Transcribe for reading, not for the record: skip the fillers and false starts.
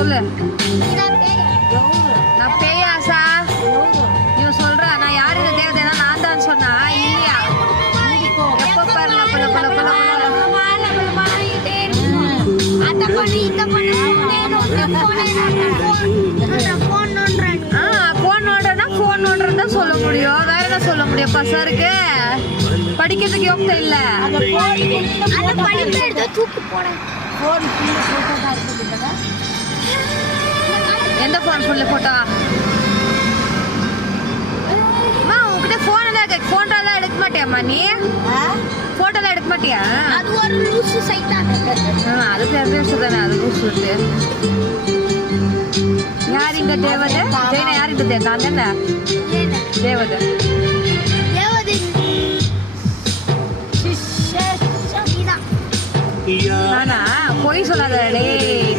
சொல்லு. நான் பேயாசா? இவன் சொல்றா நான் யாரு இந்த தேவதைனா நான் தான் சொன்னா இல்லையா? எப்ப பாரு லபல பல பல போன் நோன்றா சொல்ல முடியும். வேற என்ன சொல்ல முடியும்? பசாருக்கு படிக்கிறதுக்கு யோக்த இல்ல. எந்த போன் ஃபுல்ல போட்டா உங்ககிட்ட போன் எல்லாம் இருக்கு. போன்லாம் எடுக்க மாட்டியாமா நீ? போட்டோலாம் எடுக்க மாட்டியா? அது ஒரு லூசு சைத்தான். அது தெரிஞ்சு அது லூசு. யார் இந்த தேவதை? ஜெயினா யார் இந்த தேவதை? தேவதை நானா? பொய் சொல்லாத டே.